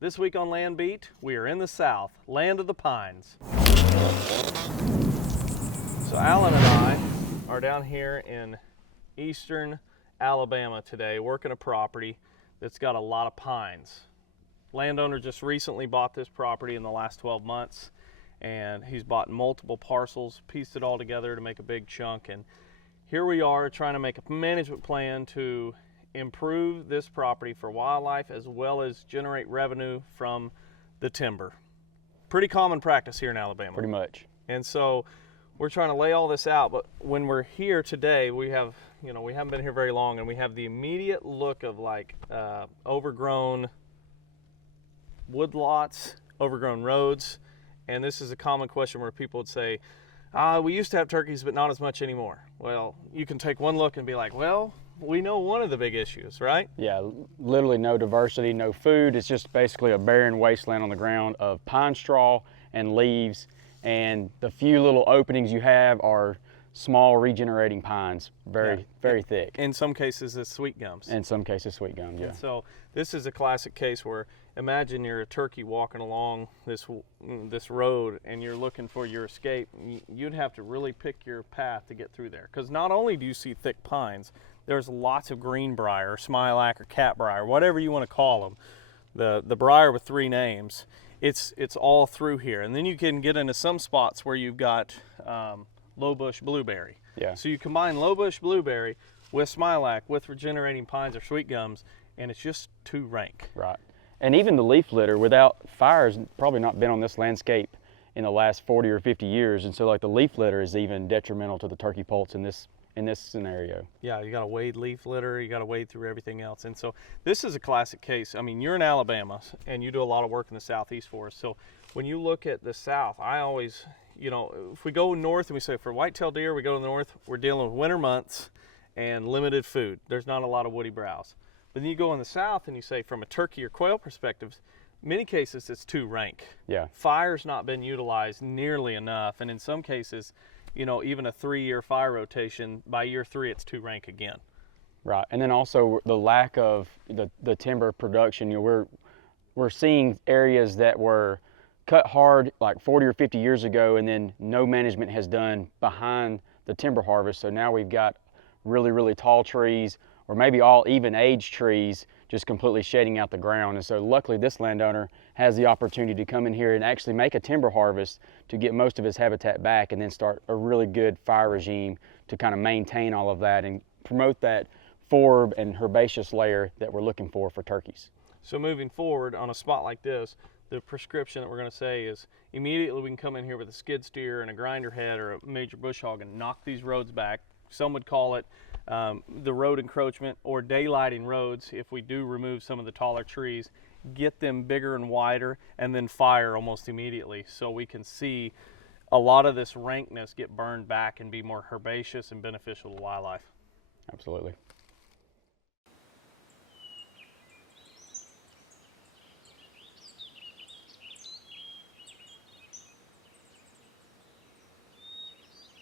This week on Land Beat, we are in the South, land of the pines. So Alan and I are down here in eastern Alabama today, working a property that's got a lot of pines. Landowner just recently bought this property in the last 12 months, and he's bought multiple parcels, pieced it all together to make a big chunk. And here we are trying to make a management plan to improve this property for wildlife as well as generate revenue from the timber. Pretty common practice here in Alabama. Pretty much. And so we're trying to lay all this out, but when we're here today, we have, we haven't been here very long, and we have the immediate look of like overgrown woodlots, overgrown roads. And this is a common question where people would say, we used to have turkeys, but not as much anymore. Well, you can take one look and be like, well, we know one of the big issues, right? Yeah, literally no diversity, no food. It's just basically a barren wasteland on the ground of pine straw and leaves. And the few little openings you have are small regenerating pines, very thick. In some cases, it's sweet gums. In some cases, sweet gums, yeah. And so this is a classic case where imagine you're a turkey walking along this road and you're looking for your escape. You'd have to really pick your path to get through there, because not only do you see thick pines, there's lots of greenbrier, smilac, or catbrier, whatever you want to call them. The briar with 3 names. It's all through here, and then you can get into some spots where you've got low bush blueberry. Yeah. So you combine low bush blueberry with smilac with regenerating pines or sweet gums, and it's just too rank. Right. And even the leaf litter, without fires, probably not been on this landscape in the last 40 or 50 years, and so like the leaf litter is even detrimental to the turkey poults in this scenario. Yeah, you got to wade leaf litter, you got to wade through everything else. And so this is a classic case. I mean, you're in Alabama and you do a lot of work in the southeast for us. So when you look at the South, I always, if we go north and we say for whitetail deer, we go to the north, we're dealing with winter months and limited food. There's not a lot of woody browse. But then you go in the South and you say from a turkey or quail perspective, many cases it's too rank. Yeah. Fire's not been utilized nearly enough. And in some cases, even a 3-year fire rotation, by year 3, it's too rank again. Right, and then also the lack of the timber production. We're seeing areas that were cut hard like 40 or 50 years ago, and then no management has done behind the timber harvest. So now we've got really, really tall trees, or maybe all even age trees, just completely shading out the ground. And so luckily this landowner has the opportunity to come in here and actually make a timber harvest to get most of his habitat back, and then start a really good fire regime to kind of maintain all of that and promote that forb and herbaceous layer that we're looking for turkeys. So moving forward on a spot like this, the prescription that we're going to say is immediately we can come in here with a skid steer and a grinder head or a major bush hog and knock these roads back. Some would call it the road encroachment or daylighting roads if we do remove some of the taller trees, get them bigger and wider, and then fire almost immediately so we can see a lot of this rankness get burned back and be more herbaceous and beneficial to wildlife. Absolutely.